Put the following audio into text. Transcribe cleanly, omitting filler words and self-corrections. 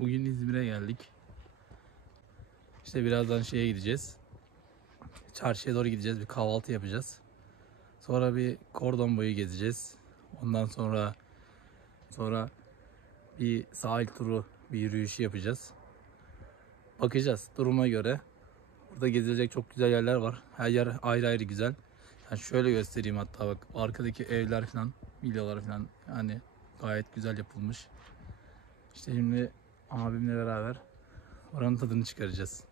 Bugün İzmir'e geldik. İşte birazdan şeye gideceğiz. Çarşıya doğru gideceğiz. Bir kahvaltı yapacağız. Sonra bir kordon boyu gezeceğiz. Ondan sonra bir sahil turu, bir yürüyüşü yapacağız. Bakacağız duruma göre. Burada gezilecek çok güzel yerler var. Her yer ayrı ayrı güzel. Yani şöyle göstereyim, hatta bak arkadaki evler falan, villalar falan, yani gayet güzel yapılmış. İşte şimdi abimle beraber oranın tadını çıkaracağız.